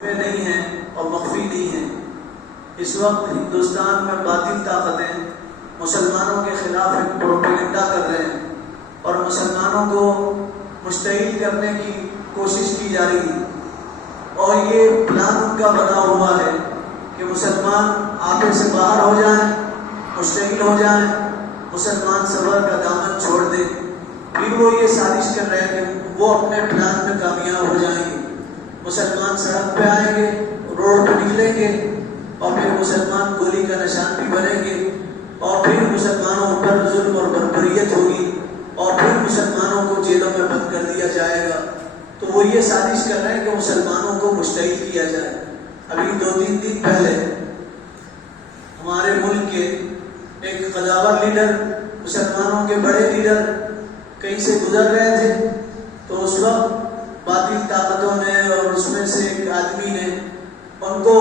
نہیں ہیں اور مخفی نہیں ہیں۔ اس وقت ہندوستان میں باطل طاقتیں مسلمانوں کے خلاف ایک پروپیگنڈا کر رہے ہیں اور مسلمانوں کو مشتعل کرنے کی کوشش کی جا رہی ہے، اور یہ پلان ان کا بنا ہوا ہے کہ مسلمان آپے سے باہر ہو جائیں، مشتعل ہو جائیں، مسلمان صبر کا دامن چھوڑ دیں۔ پھر وہ یہ سازش کر رہے ہیں کہ وہ اپنے پلان میں کامیاب ہو جائیں گے، مسلمان سڑک پہ آئیں گے، روڈ پہ نکلیں گے، اور پھر مسلمان گولی کا نشان بھی بنیں گے، اور پھر مسلمانوں پر ظلم اور بربریت ہوگی، اور پھر مسلمانوں کو جیلوں میں بند کر دیا جائے گا۔ تو وہ یہ سازش کر رہے ہیں کہ مسلمانوں کو مشتعل کیا جائے۔ ابھی 2-3 دن پہلے ہمارے ملک کے ایک قداور لیڈر، مسلمانوں کے بڑے لیڈر کہیں سے گزر رہے تھے، تو اس وقت باطل طاقتوں نے اور اس میں سے ایک آدمی نے ان کو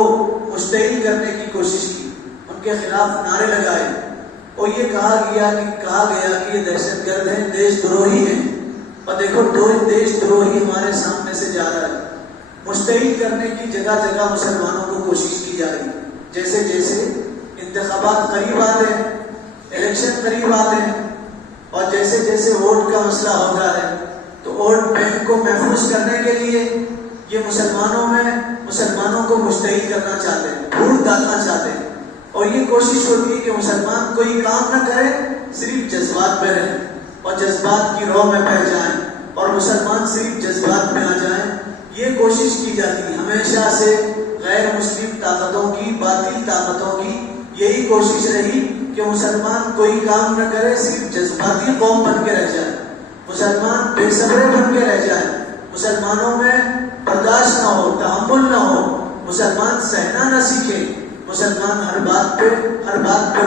مشتعل کرنے کی کوشش کی، ان کے خلاف نعرے لگائے، اور یہ کہا گیا کہ یہ دہشت گرد ہیں، دیش دروہی ہیں۔ اور دیکھو دیش دروہی ہمارے سامنے سے جا رہا ہے۔ مشتعل کرنے کی جگہ جگہ مسلمانوں کو کوشش کی جا رہی ہے۔ جیسے جیسے انتخابات قریب آتے ہیں، الیکشن قریب آتے ہیں، اور جیسے جیسے ووٹ کا مسئلہ ہوتا ہے، تو ووٹ بینک کو محفوظ کرنے کے لیے یہ مسلمانوں کو مشتعل کرنا چاہتے ہیں، پھوٹ ڈالنا چاہتے ہیں، اور یہ کوشش ہوتی ہے کہ مسلمان کوئی کام نہ کرے، صرف جذبات میں رہیں اور جذبات کی رو میں بہہ جائیں، اور مسلمان صرف جذبات میں آ جائیں۔ یہ کوشش کی جاتی ہے ہمیشہ سے غیر مسلم طاقتوں کی، باطل طاقتوں کی یہی کوشش رہی کہ مسلمان کوئی کام نہ کرے، صرف جذباتی قوم بن کے رہ جائے، مسلمان بے صبرے بن کے رہ جائے، مسلمانوں میں برداشت نہ ہو، تحمل نہ ہو، مسلمان سہنا نہ سیکھے، مسلمان ہر بات پہ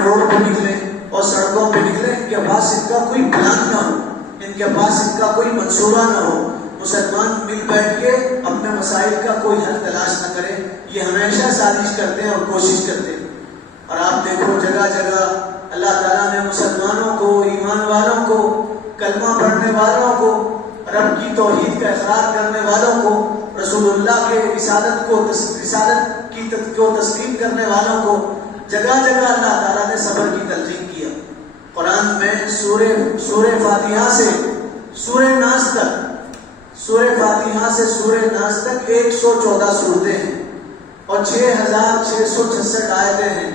روڈ پہ نکلے اور سڑکوں پہ نکلے، ان کے پاس ان کا کوئی پلان نہ ہو، ان کے پاس ان کا کوئی منصوبہ نہ ہو، مسلمان مل بیٹھ کے اپنے مسائل کا کوئی حل تلاش نہ کرے۔ یہ ہمیشہ سازش کرتے ہیں اور کوشش کرتے ہیں۔ اور آپ دیکھو جگہ جگہ اللہ تعالیٰ نے مسلمانوں کو، ایمان والوں کو، کلمہ پڑھنے والوں کو، رب کی توحید کا اقرار کرنے والوں کو، رسول اللہ کے رسالت کو تسلیم کرنے والوں کو جگہ جگہ اللہ تعالیٰ نے صبر کی تلقین کیا۔ قرآن میں سورہ فاتحہ سے سورہ ناس تک 114 صورتیں ہیں اور 6666 آیتیں ہیں۔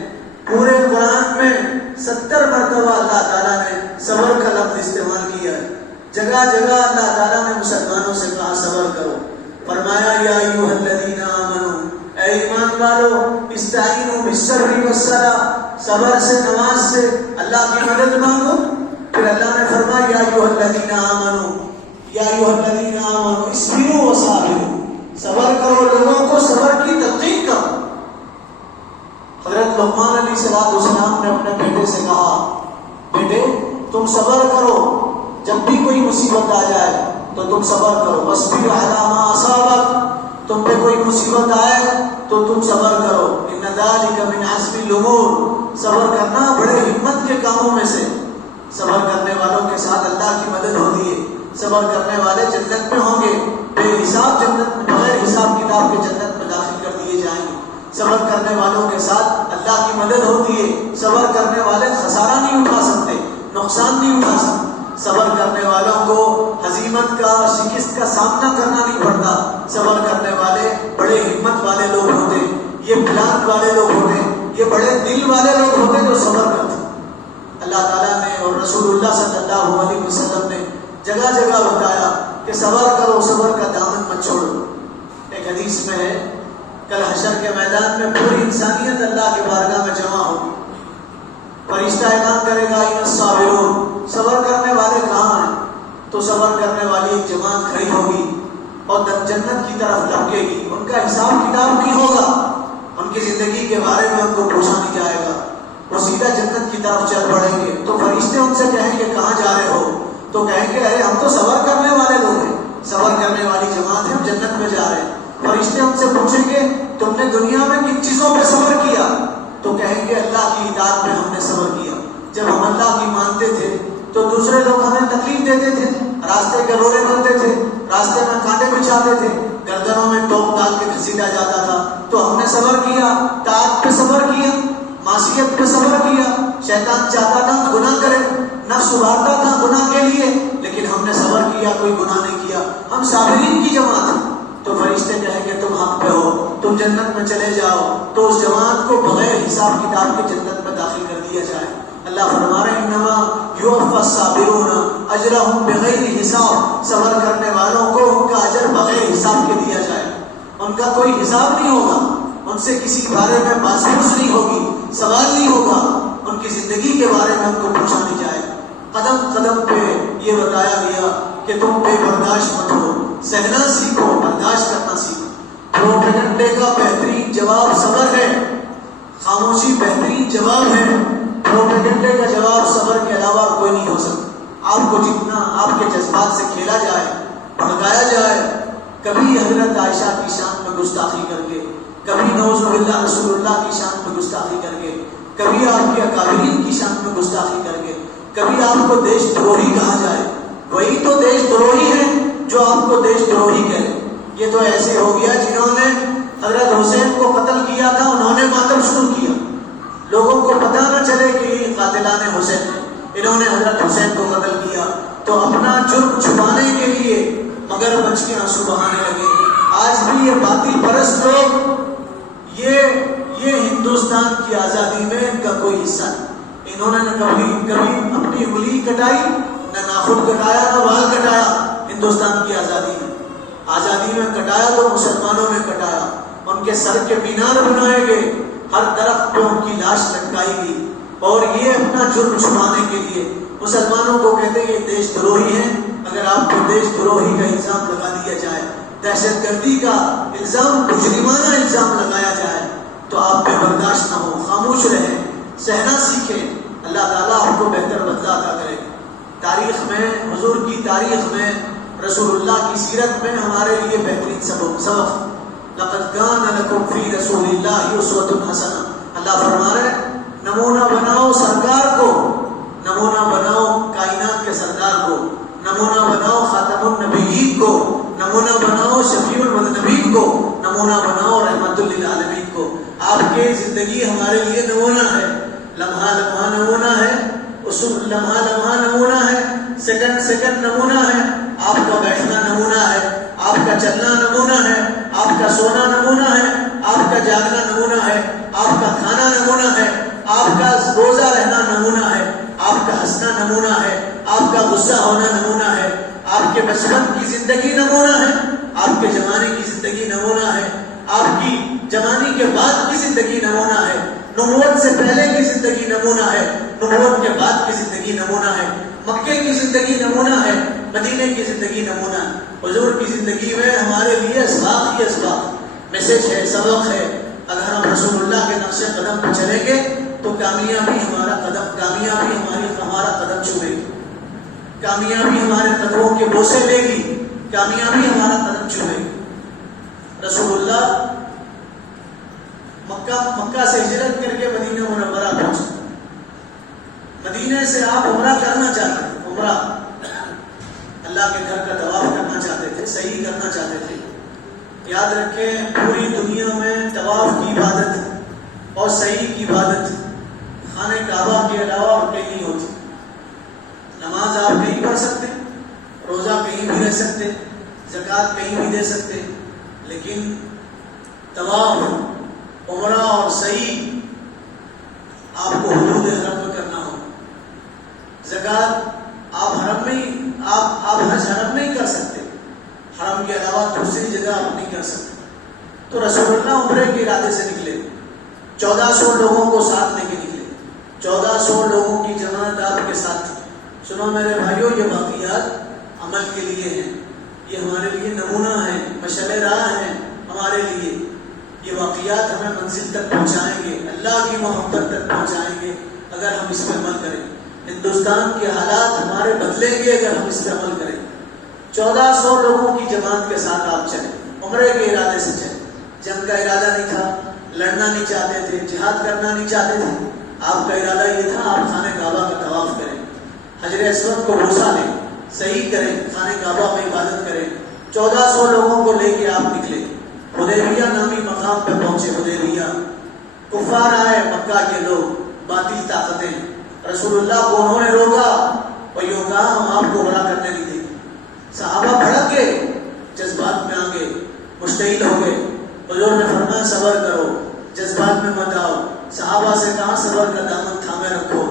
پورے قرآن میں 70 مرتبہ اللہ تعالیٰ نے صبر کا لفظ استعمال کیا ہے۔ جگہ جگہ اللہ تعالیٰ نے مسلمانوں سے کہا صبر کرو، فرمایا یا ایھا الذین آمنوا، اے ایمان والو، استعینوا بالصبر والصلاۃ، صبر سے، نماز سے اللہ کی مدد مانگو۔ پھر اللہ نے فرمایا یا ایھا الذین آمنوا، یا ایھا الذین آمنوا اصبروا وصابروا، صبر کرو، لوگوں کو صبر کی تلقین کرو۔ حضرت لقمان علیہ السلام نے اپنے بیٹے سے کہا، بیٹے تم صبر کرو، جب بھی کوئی مصیبت آ جائے تو تم صبر کرو، واصبر علی ما اصابک، تم پہ کوئی مصیبت آئے تو تم صبر کرو، ان ذلک من عزم الامور، صبر کرنا بڑے ہمت کے کاموں میں سے۔ صبر کرنے والوں کے ساتھ اللہ کی مدد ہوتی ہے، صبر کرنے والے جنت میں ہوں گے، بے حساب جنت میں، بغیر حساب کتاب کے جنت میں داخل کر دیے جائیں گے۔ صبر کرنے والوں کے ساتھ اللہ کی مدد ہوتی ہے، صبر کرنے والے خسارہ نہیں اٹھا سکتے، نقصان نہیں اٹھا سکتے۔ صبر کرنے والوں کو ہزیمت کا، شکست کا سامنا کرنا نہیں پڑتا۔ صبر کرنے والے بڑے ہمت والے لوگ ہوتے، یہ پلان والے لوگ ہوتے، یہ بڑے دل والے لوگ ہوتے جو صبر کرتے۔ اللہ تعالیٰ نے اور رسول اللہ صلی اللہ علیہ وسلم نے جگہ جگہ بتایا کہ صبر کرو، صبر کا دامن مت چھوڑو۔ ایک حدیث میں ہے کل حشر کے میدان میں پوری انسانیت اللہ کے بارگاہ میں جمع ہوگی، فرشتہ اعلان کرے گا ان الصابرون، صبر کرنے والے کہاں ہیں؟ تو صبر کرنے والی ایک جماعت کھڑی ہوگی اور جنت کی طرف لپکے گی، ان کا حساب کتاب نہیں ہوگا، ان کی زندگی کے بارے میں ان کو پوچھا نہیں جائے گا، وہ سیدھا جنت کی طرف چل پڑیں گے۔ تو فرشتے ان سے کہیں گے کہاں جا رہے ہو؟ تو کہیں گے ارے ہم تو صبر کرنے والے لوگ ہیں، صبر کرنے والی جماعت ہے، ہم جنت میں جا رہے ہیں۔ فرشتے ان سے پوچھیں گے تم نے دنیا میں کن چیزوں پہ صبر کیا؟ تو کہیں گے اللہ کی اطاعت میں ہم نے صبر کیا، جب ہم اللہ کی مانتے تھے تو دوسرے لوگ ہمیں تکلیف دیتے تھے، راستے کے روڑے بنتے تھے، راستے میں کانٹے بچھاتے تھے، گردنوں میں توپ ڈال کے گھسیٹا جاتا تھا، تو ہم نے صبر کیا، طاعت پہ صبر کیا، معصیت پہ صبر کیا۔ شیطان چاہتا تھا گناہ کرے، نفس ابھارتا تھا گناہ کے لیے، لیکن ہم نے صبر کیا، کوئی گناہ نہیں کیا، ہم صابرین کی جماعت ہیں۔ تو فرشتے کہیں گے تم حق پہ ہو، تم جنت میں چلے جاؤ، تو اس جماعت کو بغیر حساب کتاب کے جنت میں داخل کر دیا جائے۔ اللہ فرما رہے ہیں انما یوفی الصابرون اجرہم بغیر حساب، صبر کرنے والوں کو ان کا اجر بغیر حساب کے دیا جائے، ان کا کوئی حساب نہیں ہوگا، ان سے کسی بارے میں بحث نہیں ہوگی، سوال نہیں ہوگا، ان کی زندگی کے بارے میں ان کو پوچھا نہیں جائے۔ قدم قدم پہ یہ بتایا گیا کہ تم بے برداشت مت ہو، سہنا سیکھو، برداشت کرنا سیکھو۔ پروپیگنڈے کا بہترین جواب صبر ہے، خاموشی بہترین جواب ہے۔ پروپیگنڈے کا جواب صبر کے علاوہ کوئی نہیں ہو سکتا۔ آپ کو جتنا آپ کے جذبات سے کھیلا جائے، بھڑکایا جائے، کبھی حضرت عائشہ کی شان میں گستاخی کر کے، کبھی نعوذ باللہ رسول اللہ کی شان میں گستاخی کر کے، کبھی آپ کے اکابرین کی شان میں گستاخی کر کے، کبھی آپ کو دیش دروہی کہا جائے، وہی تو دیش دروہی ہے جو آپ کو دیش دروہی کہے۔ یہ تو ایسے ہو گیا جنہوں نے حضرت حسین کو قتل کیا تھا، انہوں نے ماتم شروع کیا، لوگوں کو پتہ نہ چلے کہ یہ قاتلان حسین ہیں، انہوں نے حضرت حسین کو قتل کیا، تو اپنا جرم چھپانے کے لیے مگر بچ کے آنسو بہانے لگے۔ آج بھی یہ باطل پرست لوگ یہ ہندوستان کی آزادی میں ان کا کوئی حصہ نہیں۔ انہوں نے نہ کبھی اپنی انگلی کٹائی، نہ ناخن کٹایا، نہ بال کٹایا۔ ہندوستان کی آزادی میں کٹایا تو مسلمانوں نے کٹایا، ان کے سر کے مینار بنائے گئے، ہر درخت پہ ان کی لاش لٹکائی گئی، اور یہ اپنا جرم چھپانے کے لیے مسلمانوں کو کہتے ہیں یہ دیش دروہی ہیں۔ اگر آپ کو دیش دروہی کا الزام لگا دیا جائے، دہشت گردی کا الزام، مجرمانہ الزام لگایا جائے، تو آپ پہ برداشت نہ ہو، خاموش رہیں، سہنا سیکھیں۔ اللہ تعالیٰ آپ کو بہتر بدلہ عطا کرے۔ تاریخ میں، حضور کی تاریخ میں، رسول اللہ کی سیرت میں ہمارے لیے بہترین سبق لقد کان لکم فی رسول اللہ اسوۃ حسنہ۔ اللہ فرما رہے ہیں نمونہ بناؤ سرکار کو، نمونہ بناؤ کائنات کے سردار کو، نمونہ بناؤ خاتم النبیین کو، نمونہ بناؤ شفیع المذنبین کو، نمونہ بناؤ رحمت للعالمین کو۔ آپ کی زندگی ہمارے لیے نمونہ ہے، لمحہ لمحہ نمونہ ہے، لمحہ لمحہ نمونہ ہے، سیکنڈ سیکنڈ نمونہ ہے۔ آپ کا بیٹھنا نمونہ ہے، آپ کا چلنا نمونہ ہے، آپ کا سونا نمونہ ہے، آپ کا جاگنا نمونہ ہے، آپ کا کھانا نمونہ ہے، آپ کا روزہ رہنا نمونہ ہے، آپ کا ہنسنا نمونہ ہے، آپ کا غصہ ہونا نمونہ ہے، آپ کے بچپن کی زندگی نمونہ ہے، آپ کے جوانی کی زندگی نمونہ ہے، آپ کی جوانی کے بعد کی زندگی نمونہ ہے، نبوت سے پہلے کی زندگی نمونہ ہے، نبوت کے بعد کی زندگی نمونہ ہے، مکے کی زندگی نمونہ ہے، مدینے کی زندگی نمونہ ہے۔ حضور کی زندگی میں ہمارے لیے اسباق ہی اسباق، میسج ہے، سبق ہے۔ اگر ہم رسول اللہ کے نقش قدم پہ چلیں گے تو کامیابی ہمارا قدم چھوئے گی، کامیابی ہمارے قدموں کے بوسے لے گی، کامیابی ہمارا قدم چھوئے گی۔ رسول اللہ مکہ سے ہجرت کر کے مدینہ منورہ پہنچے۔ مدینے سے آپ عمرہ کرنا چاہتے تھے، عمرہ اللہ کے گھر کا طواف کرنا چاہتے تھے، صحیح کرنا چاہتے تھے۔ یاد رکھیں پوری دنیا میں طواف کی عبادت اور صحیح کی عبادت خانہ کعبہ کے علاوہ اور کہیں نہیں ہوتی۔ نماز آپ کہیں پڑھ سکتے، روزہ کہیں بھی رہ سکتے، زکوٰۃ کہیں بھی دے سکتے، لیکن طواف، عمرہ اور صحیح آپ کو حدود حرم میں کرنا ہو۔ زکوٰۃ آپ حج حرم میں ہی کر سکتے، حرم کے علاوہ دوسری جگہ آپ نہیں کر سکتے۔ تو رسول اللہ عمرے کے ارادے سے نکلے، 1400 لوگوں کو ساتھ لے کے نکلے، 1400 لوگوں کی جماعت آپ کے ساتھ تھی۔ سنو میرے بھائیوں، یہ واقعات عمل کے لیے ہیں، یہ ہمارے لیے نمونہ ہے، مشعل راہ ہے ہمارے لیے۔ یہ واقعات ہمیں منزل تک پہنچائیں گے، اللہ کی محبت تک پہنچائیں گے اگر ہم اس پر عمل کریں۔ ہندوستان کے حالات ہمارے بدلیں گے اگر ہم اس پر عمل کریں۔ 1400 لوگوں کی جماعت کے ساتھ آپ چلیں، عمرے کے ارادے سے چلیں۔ جنگ کا ارادہ نہیں تھا، لڑنا نہیں چاہتے تھے، جہاد کرنا نہیں چاہتے تھے، آپ کا ارادہ یہ تھا آپ خانہ کعبہ کا طواف کریں، حجر اسود کو بوسہ لیں، صحیح کریں، خانہ کعبہ میں عبادت کریں۔ 1400 لوگوں کو لے کے آپ نکلے، حدیبیہ نامی مقام پہ پہنچے۔ حدیبیہ کفار آئے، مکہ کے لوگ، باطل طاقتیں، رسول اللہ کو انہوں نے روکا اور یوں کہا ہم آپ کو بڑا کرنے نہیں دیں گے۔ صحابہ بھڑک گئے، جذبات میں آ گئے، مشتعل ہو گئے۔ حضور نے فرمایا صبر کرو، جذبات میں مت آؤ۔ صحابہ سے کہا صبر کا دامن تھامے رکھو۔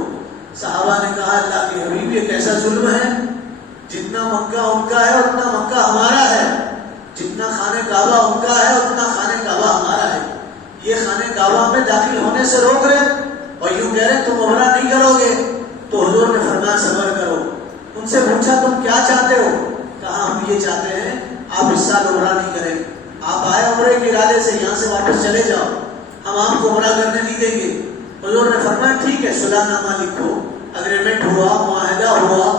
صحابہ نے کہا اللہ کے حبیب یہ کیسا ظلم ہے، جتنا مکہ ان کا ہے اتنا مکہ ہمارا ہے، جتنا خانہ کعبہ ان کا ہے اتنا خانہ کعبہ ہمارا ہے۔ یہ خانہ کعبہ میں داخل ہونے سے روک رہے اور یوں کہہ رہے تم عمرہ نہیں کرو گے۔ تو حضور نے فرمایا صبر کرو۔ ان سے پوچھا تم کیا چاہتے ہو؟ کہا ہم یہ چاہتے ہیں آپ اس سال عمرہ نہیں کریں، آپ آئے عمرے کے ارادے سے، یہاں سے واپس چلے جاؤ، ہم آپ کو عمرہ کرنے نہیں دیں گے۔ حضور نے فرمایا ٹھیک ہے، صلح نامہ لکھو۔ اگریمنٹ ہوا، معاہدہ ہوا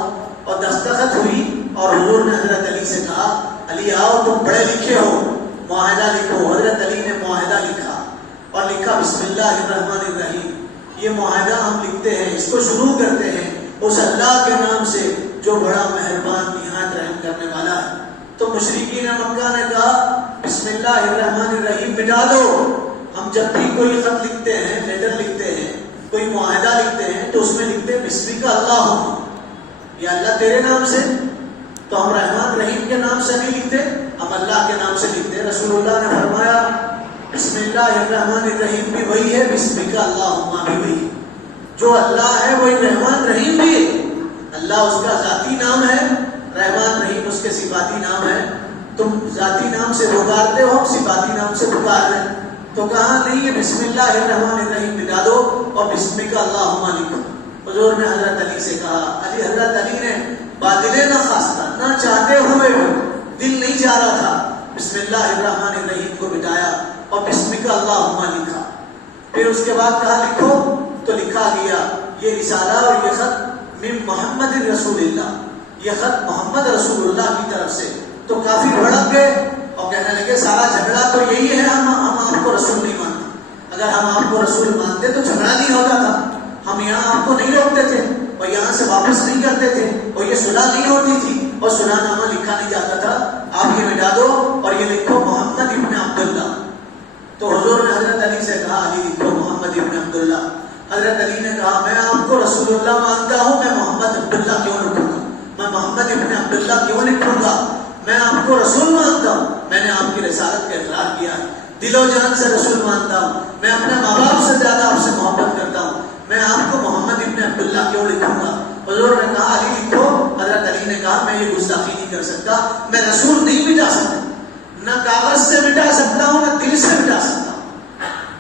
اور دستخط ہوئی، اور حضور نے حضرت علی سے کہا علی آؤ تم پڑھے لکھے ہو، معاہدہ لکھو۔ حضرت علی نے معاہدہ لکھا اور لکھا بسم اللہ الرحمن الرحیم۔ یہ معاہدہ ہم لکھتے ہیں، اس کو شروع کرتے ہیں اس اللہ کے نام سے جو بڑا مہربان نہایت رحم کرنے والا ہے۔ تو مشرکین مکہ نے کہا بسم اللہ الرحمن الرحیم مٹا دو۔ ہم جب بھی کوئی خط لکھتے ہیں، لیٹر لکھتے ہیں، کوئی معاہدہ لکھتے ہیں تو اس میں لکھتے ہیں بسم کا اللہم، یا اللہ تیرے نام سے، تو ہم رحمان رحیم کے نام سے نہیں لکھتے، ہم اللہ کے نام سے لکھتے ہیں۔ رسول اللہ نے فرمایا بسم اللہ الرحمن الرحیم بھی وہی ہے، بسم کا اللہم بھی وہی ہے۔ جو اللہ ہے وہی رحمان رحیم بھی ہے۔ اللہ اس کا ذاتی نام ہے، رحمان رحیم اس کے صفاتی نام ہے۔ تم ذاتی نام سے پکارتے ہو، صفاتی نام سے پکار رہے ہیں۔ تو کہا نہیں، یہ بسم اللہ الرحمن الرحیم مٹا دو اور بسم کا اللہم لکھو۔ حضور نے حضرت علی سے کہا، حضرت علی نے باطل نہ خواستہ، نہ چاہتے ہوئے، دل نہیں چاہ رہا تھا، بسم اللہ الرحمن الرحیم کو مٹایا اور بسم کا اللہم لکھا۔ پھر اس کے بعد کہا لکھو، تو لکھا گیا یہ رسالہ اور یہ خط من محمد رسول اللہ، یہ خط محمد رسول اللہ کی طرف سے۔ تو کافی بھڑک گئے اور کہنے لگے سارا جھگڑا تو یہی ہے، ہم آپ کو رسول نہیں مانتے، اگر ہم آپ کو رسول مانتے تو جھگڑا نہیں ہوتا تھا، ہم یہاں آپ کو نہیں روکتے تھے اور یہاں سے واپس نہیں کرتے تھے اور یہ صلح نہیں ہوتی تھی اور صلح نامہ لکھا نہیں جاتا تھا۔ آپ یہ مٹا دو اور یہ لکھو محمد ابن عبداللہ۔ تو حضور نے حضرت علی سے کہا علی لکھو محمد ابن عبداللہ۔ حضرت علی نے کہا میں آپ کو رسول اللہ مانتا ہوں، میں محمد عبداللہ کیوں لکھوں گا، میں محمد ابن عبداللہ کیوں لکھوں گا، میں آپ کو رسول مانتا ہوں، میں نے آپ کی رسالت کا اقرار کیا ہے، دل و جان سے رسول مانتا ہوں، میں اپنے ماں باپ سے زیادہ آپ سے محبت کرتا ہوں، میں آپ کو محمد ابن عبداللہ کیوں لکھوں گا۔ حضور نے کہا علی لکھو۔ حضرت علی نے کہا میں یہ گستاخی نہیں کر سکتا، میں رسول نہیں مٹا سکتا، نہ کاغذ سے مٹا سکتا ہوں نہ دل سے مٹا سکتا ہوں۔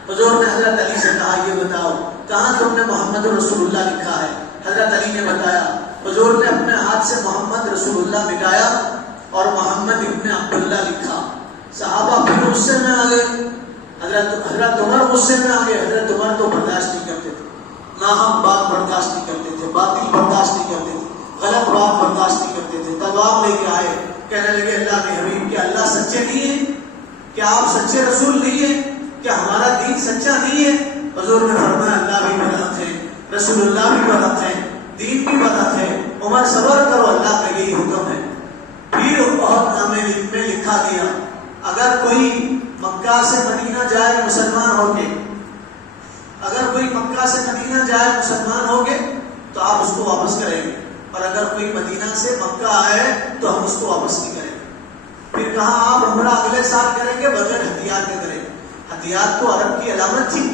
حضور نے حضرت علی سے کہا یہ بتاؤ کہاں تم نے محمد رسول اللہ لکھا ہے؟ حضرت علی نے بتایا۔ حضور نے اپنے ہاتھ سے محمد رسول اللہ مٹایا اور محمد ابن عبداللہ لکھا۔ صحابہ پھر غصے میں آ گئے، حضرت عمر غصے میں آ گئے۔ حضرت عمر تو برداشت نہیں کرتے تھے، ناحق بات برداشت نہیں کرتے تھے، باطل برداشت نہیں کرتے تھے، غلط بات برداشت نہیں کرتے تھے۔ تلوار لے کے آئے، کہنے لگے اللہ کے حبیب کیا اللہ سچے نہیں ہیں؟ کیا آپ سچے رسول نہیں ہیں؟ کیا ہمارا دین سچا نہیں ہے؟ حضور نے فرمایا اللہ بھی برحق ہے، رسول اللہ بھی برحق ہے، دین بھی برحق ہے، عمر صبر کرو، اللہ کا یہی حکم ہے۔ پھر بہت نامے میں لکھا گیا اگر کوئی مکہ سے مدینہ جائے مسلمان ہو کے، اگر کوئی مکہ سے مدینہ جائے مسلمان ہو کے تو آپ اس کو واپس کریں گے، اور اگر کوئی مدینہ سے مکہ آئے تو ہم اس کو واپس نہیں کریں گے۔ پھر کہا آپ عمرہ اگلے سال کریں گے بغیر ہتھیار کے کریں گے۔ ہتھیار تو عرب کی علامت تھی،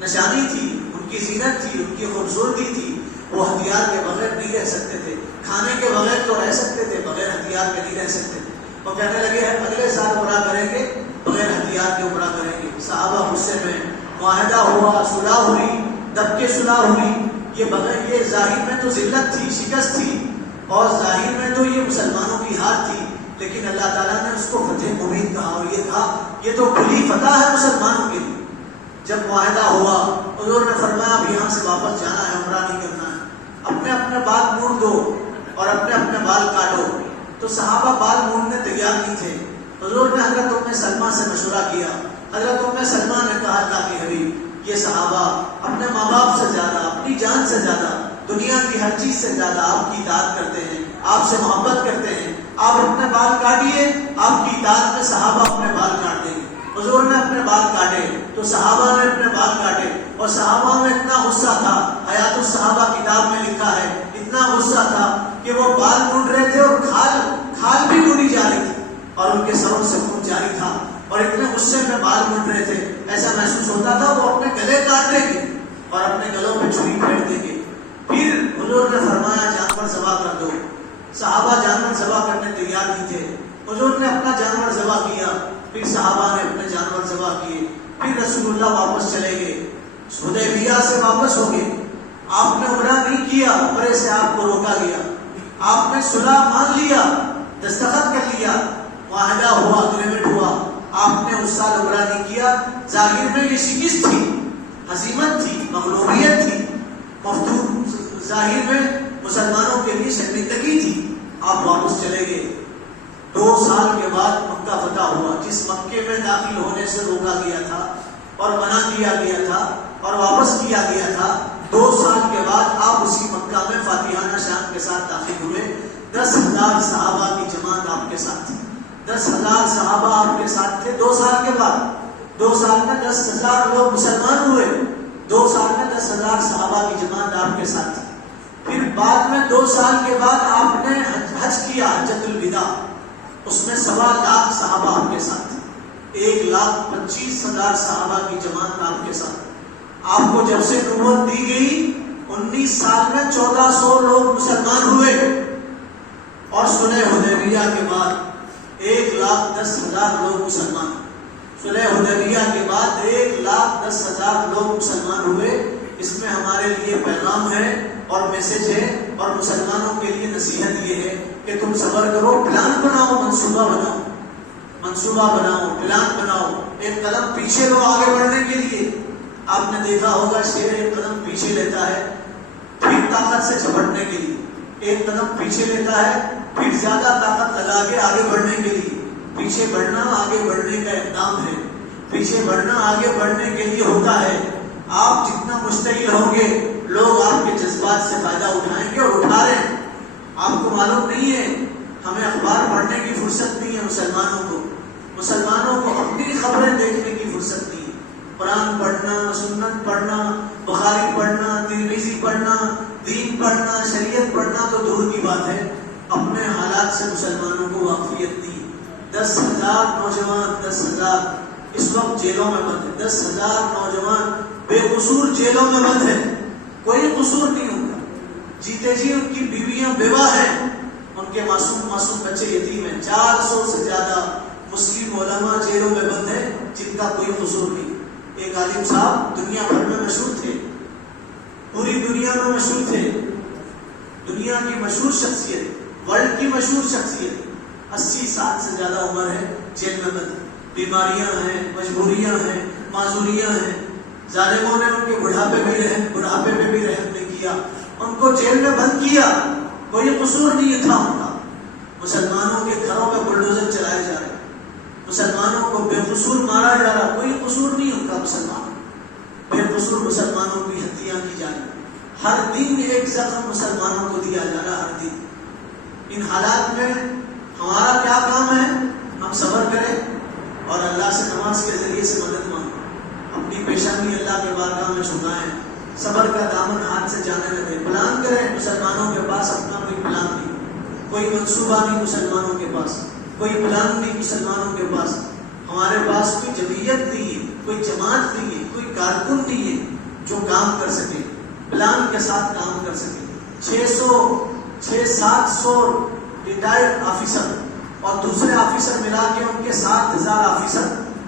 نشانی تھی، ان کی زینت تھی، ان کی خوبصورتی تھی، وہ ہتھیار کے بغیر نہیں رہ سکتے تھے، کھانے کے بغیر تو رہ سکتے تھے، بغیر ہتھیار کے نہیں رہ سکتے تھے۔ وہ کہنے لگے ہیں اگلے سال عمرہ کریں گے بغیر ہتھیار کے عمرہ کریں گے۔ صحابہ غصے میں، معاہدہ ہوا، صلح ہوئی، دب کے صلح ہوئی، یہ بغیر، یہ ظاہر میں تو ذلت تھی، شکست تھی، اور ظاہر میں تو یہ مسلمانوں کی ہار تھی، لیکن اللہ تعالیٰ نے اس کو فتح مبین کہا اور یہ کہا یہ تو کھلی فتح ہے مسلمانوں کے لیے۔ جب معاہدہ ہوا حضور نے فرمایا اب یہاں سے واپس جانا ہے، عمرہ نہیں کرنا ہے، اپنے اپنے بال مونڈ دو اور اپنے اپنے بال کاٹو۔ تو صحابہ بال مونڈنے تیار نہیں تھے۔ حضور نے حضرت ام سلمہ سے مشورہ کیا۔ حضرت ام سلمہ نے کہا اللہ کے حبیب یہ صحابہ اپنے ماں باپ سے زیادہ، اپنی جان سے زیادہ، دنیا کی ہر چیز سے زیادہ آپ کی اطاعت کرتے ہیں، آپ سے محبت کرتے ہیں، آپ اپنے بال کاٹیے، آپ کی اطاعت میں صحابہ اپنے بال کاٹ دیں گے۔ حضور نے اپنے بال کاٹے تو صحابہ نے اپنے بال کاٹے، اور صحابہ میں اتنا غصہ تھا، حیات الصحابہ کتاب میں لکھا ہے، اتنا غصہ تھا کہ وہ بال ٹوٹ رہے تھے اور کھال بھی ٹوٹی جا رہی تھی اور ان کے سروں سے خون جاری تھا، اور اتنے غصے میں بال ٹوٹ رہے تھے، ایسا محسوس ہوتا تھا وہ اپنے گلے کاٹ دیں گے اور اپنے گلوں پہ چھری پھیر دیں گے۔ پھر حضور نے فرمایا جانور ذبح کر دو۔ صحابہ جانور ذبح کرنے تیار نہیں تھے، حضور نے اپنا جانور ذبح کیا، پھر صحابہ نے اپنے جانور ذبح کیے، پھر رسول اللہ واپس چلے گئے، حدیبیہ سے واپس ہو گئے۔ آپ نے عمرہ نہیں کیا، عمرے سے آپ کو روکا گیا، آپ نے صلح مان لیا، دستخط کر لیا، معاہدہ ہوا، اگریمنٹ ہوا، آپ نے اس سال عمرہ نہیں کیا۔ ظاہر میں یہ شکست تھی، ہزیمت تھی، مغلوبیت تھی، مفتون ظاہر میں مسلمانوں کے لیے شرمندگی تھی۔ آپ واپس چلے گئے۔ 2 سال کے بعد مکہ فتح ہوا، جس مکے میں داخل ہونے سے روکا گیا تھا اور منع کیا گیا تھا اور واپس کیا گیا تھا، 2 سال کے بعد آپ اسی مکہ میں فاتحانہ شان کے ساتھ داخل ہوئے۔ 10,000 صحابہ کی جماعت آپ کے ساتھ تھی، 10,000 صحابہ آپ کے ساتھ تھے۔ 2 سال کے بعد 2 سال میں 10,000 لوگ مسلمان ہوئے، 2 سال میں 10,000 صحابہ کی جماعت آپ کے ساتھ تھی۔ پھر بعد میں 2 سال کے بعد آپ نے حج کیا، حجۃ الوداع، اس میں 1.25 لاکھ صحابہ آپ کے ساتھ تھے، 1,25,000 صحابہ کی جماعت آپ کے ساتھ۔ آپ کو جب سے نبوت دی گئی 19 سال میں 1400 لوگ مسلمان ہوئے، اور صلح حدیبیہ کے بعد 1,10,000 لوگ مسلمان، صلح حدیبیہ کے بعد 1,10,000 لوگ مسلمان ہوئے۔ اس میں ہمارے لیے پیغام ہے اور میسج ہے، اور مسلمانوں کے لیے نصیحت یہ ہے کہ تم صبر کرو، پلان بناؤ، منصوبہ بناؤ، پلان بناؤ، ایک قدم پیچھے لو آگے بڑھنے کے لیے۔ آپ نے دیکھا ہوگا شیر ایک قدم پیچھے لیتا ہے پھر طاقت سے جھپٹنے کے لیے، ایک قدم پیچھے لیتا ہے پھر زیادہ طاقت لگا کے آگے بڑھنے کے لیے۔ پیچھے بڑھنا آگے بڑھنے کا اقدام ہے، پیچھے بڑھنا آگے بڑھنے کے لیے ہوتا ہے۔ آپ جتنا مشتعل ہوں گے، لوگ آپ کے جذبات سے فائدہ اٹھائیں گے اور اٹھا رہے ہیں۔ آپ کو معلوم نہیں ہے، ہمیں اخبار پڑھنے کی فرصت نہیں ہے، مسلمانوں کو اپنی خبریں دیکھنے کی فرصت نہیں ہے۔ قرآن پڑھنا، سنت پڑھنا، بخاری پڑھنا، ترمذی پڑھنا، دین پڑھنا، شریعت پڑھنا تو دور کی بات ہے، اپنے حالات سے مسلمانوں کو واقفیت نہیں۔ 10,000 نوجوان، 10,000 اس وقت جیلوں میں بند ہیں، 10,000 نوجوان بے قصور جیلوں میں بند ہیں، کوئی قصور نہیں ہوگا، جیتے جی ان کی بیویاں بیوہ ہیں، ان کے معصوم بچے یتیم ہیں۔ 400 سے زیادہ مسلم علماء جیلوں میں بند ہیں جن کا کوئی قصور نہیں۔ ایک عالم صاحب دنیا بھر میں مشہور تھے، پوری دنیا میں مشہور تھے، دنیا کی مشہور شخصیت، ورلڈ کی مشہور شخصیت، 80 سال سے زیادہ عمر ہے، جیل میں بند، بیماریاں ہیں، مجبوریاں ہیں، معذوریاں ہیں، ظالموں نے ان کے بڑھاپے پہ بھی رحم نہیں کیا، ان کو جیل میں بند کیا، کوئی قصور نہیں تھا ان کا۔ مسلمانوں کے گھروں میں بلڈوزر چلائے جا رہے، مسلمانوں کو بے قصور مارا جا رہا، کوئی قصور نہیں ان کا، بے قصور مسلمانوں کی ہتھیاں کی جا رہی، ہر دن ایک زخم مسلمانوں کو دیا جا رہا، ہر دن۔ ان حالات میں ہمارا کیا کام ہے؟ ہم صبر کریں اور اللہ سے نماز کے ذریعے سے مدد مانگیں، اپنی پیشانی اللہ کے بارگاہ میں جھکائیں، صبر کا دامن ہاتھ سے جانے نہ دیں، پلان کریں۔ مسلمانوں کے پاس اپنا کوئی پلان نہیں، کوئی منصوبہ نہیں مسلمانوں کے پاس، کوئی پلان نہیں مسلمانوں کے پاس، ہمارے پاس کوئی جمعیت نہیں ہے، کوئی جماعت نہیں ہے، کوئی کارکن نہیں ہے جو کام کر سکے، پلان کے ساتھ کام کر سکے۔ 600-700 ریٹائرڈ آفیسر اور دوسرے آفیسر ملا کے ان کے 7,000 آفیسر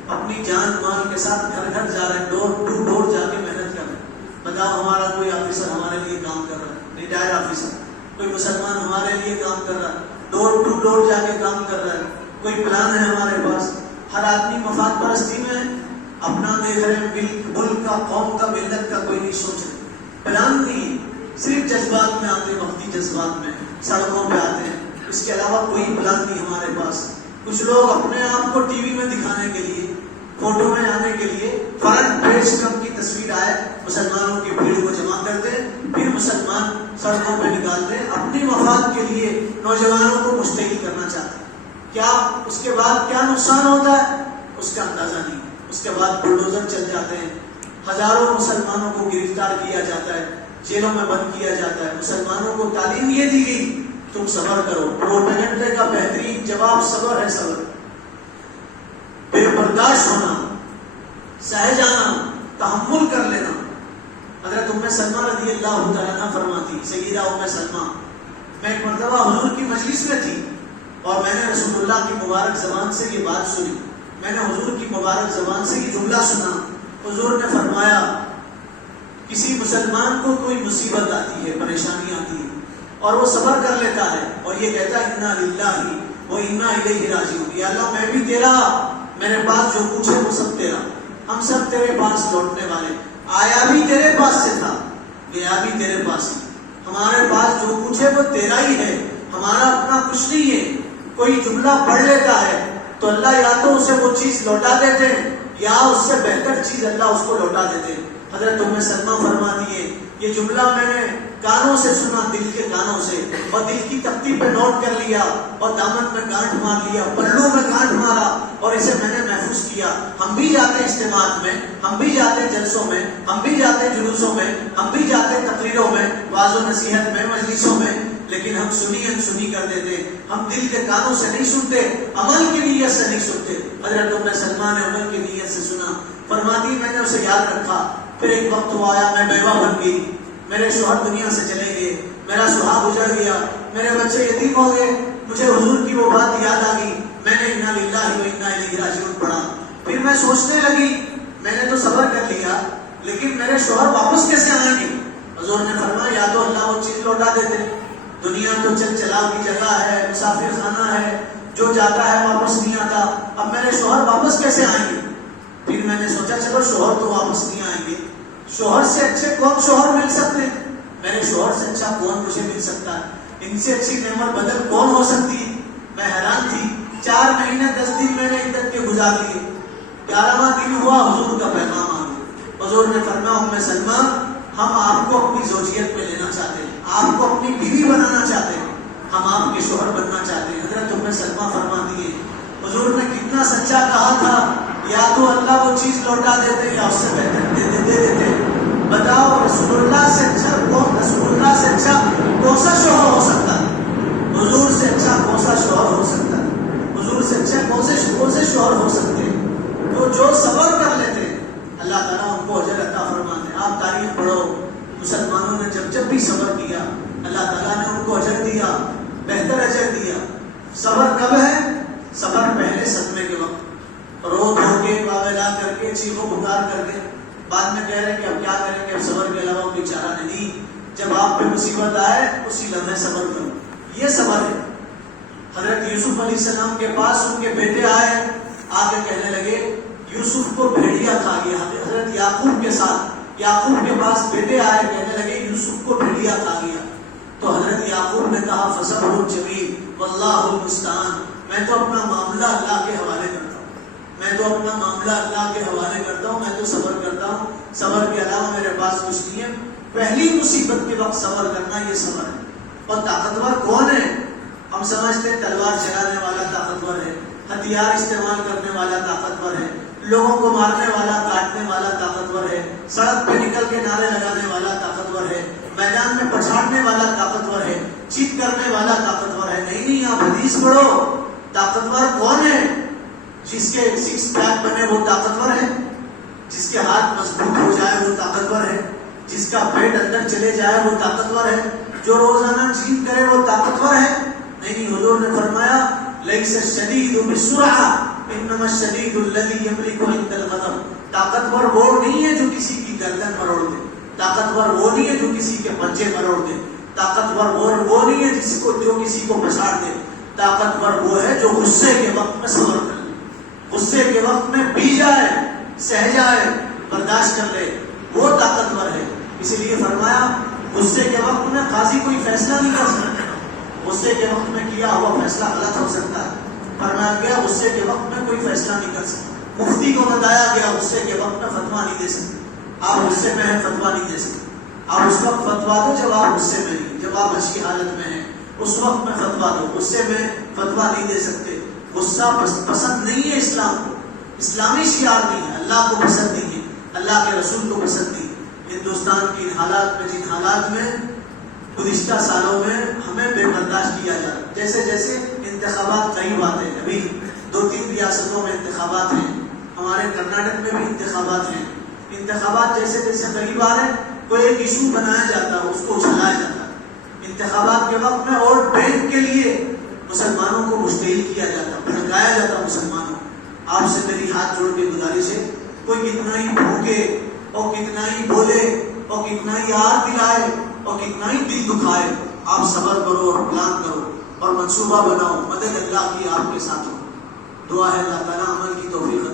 اپنی جان مال کے ساتھ گھر گھر جا رہے ہیں، ڈور ٹو ڈور جا کے محنت کر رہے ہیں۔ بتاؤ ہمارا کوئی آفیسر ہمارے لیے کام کر رہا ہے، ریٹائرڈ آفیسر، کوئی مسلمان ہمارے لیے کام کر رہا ہے، ڈور ٹو ڈور جا کے کام کر رہا ہے، کوئی پلان ہے ہمارے پاس؟ ہر آدمی مفاد پرستی میں اپنا دیکھ رہے ہیں، ملک کا، قوم کا، ملت کا کوئی نہیں سوچ رہے، پلان نہیں، صرف جذبات میں آتے، وقتی جذبات میں سڑکوں پہ آتے ہیں، اس کے علاوہ کوئی پلان نہیں ہمارے پاس۔ کچھ لوگ اپنے آپ کو ٹی وی میں دکھانے کے لیے، فوٹو میں آنے کے لیے فرنٹ پیج پر کی تصویر آئے، مسلمانوں کی بھیڑ کو جمع کرتے، پھر مسلمان سڑکوں پہ نکالتے، اپنی مفاد کے لیے نوجوانوں کو مشتعل کرنا چاہتے ہیں۔ نقصان ہوتا ہے اس کا اندازہ نہیں. اس کے بعد بلڈوزر چل جاتے ہیں, ہزاروں مسلمانوں کو گرفتار کیا جاتا ہے, جیلوں میں بند کیا جاتا ہے. مسلمانوں کو تعلیم یہ دی گئی تم صبر کرو. پروپیگنڈے کا بہترین جواب صبر ہے. صبر, بے برداشت ہونا, سہ جانا, تحمل کر لینا. حضرت ام سلمہ رضی اللہ تعالیٰ عنہ فرماتی, سیدہ ام سلمہ, میں ایک مرتبہ حضور کی مجلس میں تھی اور میں نے رسول اللہ کی مبارک زبان سے یہ بات سنی. میں نے حضور کی مبارک زبان سے یہ جملہ سنا. حضور نے فرمایا کسی مسلمان کو کوئی مصیبت آتی ہے, پریشانی آتی ہے اور وہ صبر کر لیتا ہے اور یہ کہتا ہے انا للہ و انا الیہ راجعون, یا اللہ میں بھی تیرا, میرے پاس جو کچھ ہے وہ سب تیرا, ہم سب تیرے پاس لوٹنے والے. آیا بھی تیرے پاس سے تھا, گیا بھی تیرے پاس ہی. ہمارے پاس جو کچھ ہے وہ تیرا ہی ہے, ہمارا اپنا کچھ نہیں ہے. کوئی جملہ پڑھ لیتا ہے تو اللہ یا تو اسے وہ چیز لوٹا دیتے ہیں یا اس سے بہتر چیز اللہ اس کو لوٹا دیتے ہیں. حضرت ام سلمہ فرماتی ہے یہ جملہ میں نے کانوں سے سنا, دل کے کانوں سے, اور دل کی تختی پہ نوٹ کر لیا اور دامن میں گانٹھ مار لیا, پلوں میں گانٹھ مارا اور اسے میں نے محفوظ کیا. ہم بھی جاتے اجتماعات میں, ہم بھی جاتے جلسوں میں, ہم بھی جاتے جلوسوں میں, ہم بھی جاتے تقریروں میں, واعظ و نصیحت میں, مجلسوں میں, لیکن ہم سنی انسنی کر دیتے. ہم دل کے کانوں سے نہیں سنتے, عمل کی نیت سے نہیں سنتے. حضرت ام سلمہ نے عمل کی نیت سے سنا. فرماتی میں نے اسے یاد رکھا. پھر ایک وقت وہ آیا, میں بیوہ بن گئی, میرے شوہر دنیا سے چلے گئے, میرا سہاگ اجڑ گیا, میرے بچے یتیم ہو گئے. مجھے حضور کی وہ بات یاد آ گئی, میں نے انا للہ و انا الیہ راجعون پڑھا. پھر میں سوچنے لگی میں نے تو صبر کر لیا لیکن میرے شوہر واپس کیسے آئیں گے. حضور نے فرمایا یا تو اللہ وہ چیز لوٹا دیتے, دنیا تو چل چلاؤ کی جگہ ہے, مسافر خانہ ہے, جو جاتا ہے واپس نہیں آتا. اب میرے شوہر واپس کیسے آئیں گے. پھر میں نے سوچا چلو شوہر تو واپس نہیں آئیں گے, شوہر سے اچھے کون شوہر مل سکتے ہیں, میرے شوہر سے اچھا کون مجھے مل سکتا ہے, ان سے اچھی نعمت بدل کون ہو سکتی ہے. میں حیران تھی. 4 مہینے 10 دن میں نے عدت کے گزار لیے. 11واں دن ہوا حضور کا پیغام آ گیا. حضور نے فرمایا ام سلمہ ہم آپ کو اپنی زوجیت میں لینا چاہتے ہیں, آپ کو اپنی بیوی بنانا چاہتے ہیں, ہم آپ کے شوہر بننا چاہتے ہیں. حضرت ام سلمہ فرماتی ہے حضور نے کتنا سچا کہا تھا, یا تو اللہ وہ چیز لوٹا دیتے یا اس سے بہتر دے دیتے. بتاؤ رسول اللہ سے اچھا کون سا شوہر ہو سکتا ہے, حضور سے اچھا کون سا شوہر ہو سکتا ہے, حضور سے اچھا کون سے شوہر ہو سکتے ہیں. تو جو صبر کر لیتے اللہ تعالیٰ ان کو اجر عطا فرماتے ہیں. آپ تاریخ پڑھو, مسلمانوں نے جب بھی صبر کیا اللہ تعالیٰ نے ان کو اجر دیا, بہتر اجر دیا. صبر کب ہے, صبر پہلے صدمے کے وقت, رو دھو کے واویلا کر کے چیخو پکار کر کے بعد میں کہہ رہے کہ اب کیا کریں گے, اب صبر کے علاوہ کوئی چارہ نہیں. جب آپ پہ مصیبت آئے اسی لمحے صبر کرو, یہ صبر ہے. حضرت یوسف علیہ السلام کے پاس ان کے بیٹے آئے, آگے کہنے لگے یوسف کو بھیڑیا کھا گیا. حضرت یعقوب کے ساتھ یعقوب کے پاس بیٹے آئے, کہنے لگے یوسف کو بھیڑیا کھا گیا. تو حضرت یعقوب نے کہا فصبر جمیل واللہ المستعان, میں تو اپنا معاملہ اللہ کے حوالے کرتا ہوں, میں تو اپنا معاملہ اللہ کے حوالے کرتا ہوں, میں تو صبر کرتا ہوں, صبر کے علاوہ میرے پاس کچھ نہیں ہے. پہلی مصیبت کے وقت صبر کرنا یہ صبر ہے. اور طاقتور کون ہے, ہم سمجھتے ہیں تلوار چلانے والا طاقتور ہے, ہتھیار استعمال کرنے والا طاقتور ہے, لوگوں کو مارنے والا کاٹنے والا طاقتور ہے, سڑک پہ نکل کے نعرے لگانے والا طاقتور ہے, میدان میں پچھاڑنے والا طاقتور ہے, چیت کرنے والا طاقتور ہے. نہیں, آپ حدیث پڑھو. طاقتور کون ہے, جس کے 6 پیک بنے وہ طاقتور ہے, جس کے ہاتھ مضبوط ہو جائے وہ طاقتور ہے, جس کا پیٹ اندر چلے جائے وہ طاقتور ہے, جو روزانہ جیم کرے وہ طاقتور ہے. نہیں, حضور نے فرمایا لیس الشدید بالسرعہ انما الشدید الذی یملک عند الغضب. طاقتور وہ نہیں ہے جو کسی کی گردن مروڑ دے, طاقتور وہ نہیں ہے جو کسی کے پنجے مروڑ دے, طاقتور وہ نہیں ہے جو کسی کو پچھاڑ دے. طاقتور وہ ہے جو غصے کے وقت میں صبر کر لے, غصے کے وقت میں پی جائے, سہ جائے, برداشت کر لے, وہ طاقتور ہے. اسی لیے فرمایا غصے کے وقت میں قاضی کوئی فیصلہ نہیں کر سکتا, غصے کے وقت میں کیا ہوا فیصلہ غلط ہو سکتا ہے. فرمایا گیا غصے کے وقت میں کوئی فیصلہ نہیں کر سکتا. مفتی کو بتایا گیا غصے کے وقت میں فتویٰ نہیں دے سکتے, آپ غصے میں ہیں فتویٰ نہیں دے سکتے. آپ اس وقت فتویٰ دو جب آپ غصے میں نہیں, جب آپ اچھی حالت میں ہیں اس وقت میں فتویٰ دو, غصے میں فتویٰ نہیں دے سکتے. غصہ پسند نہیں ہے اسلام کو، اسلامی شعار نہیں ہے، اللہ کو پسند نہیں ہے، اللہ کے رسول کو پسند نہیں. ہندوستان کی حالات میں، جن حالات میں گزشتہ سالوں میں ہمیں بے برداشت کیا جاتا ہے، جیسے جیسے انتخابات قریب آتے ہیں، ابھی 2-3 ریاستوں میں انتخابات ہیں، ہمارے کرناٹک میں بھی انتخابات ہیں. انتخابات جیسے جیسے قریب آ رہے ہیں کوئی ایک ایشو بنایا جاتا ہے، اس کو اچھلایا جاتا ہے. انتخابات کے وقت میں ووٹ بینک کے لیے مسلمانوں کو مشتعل کیا جاتا، بھڑکایا جاتا مسلمانوں. آپ سے میری ہاتھ جوڑ کے گزارش ہے، کوئی کتنا ہی بھوکے اور کتنا ہی بولے اور کتنا ہی آر دلائے اور کتنا ہی دل دکھائے، آپ صبر کرو اور پلان کرو اور منصوبہ بناؤ. مدد اللہ کی آپ کے ساتھ ہو. دعا ہے اللہ تعالیٰ عمل کی توفیق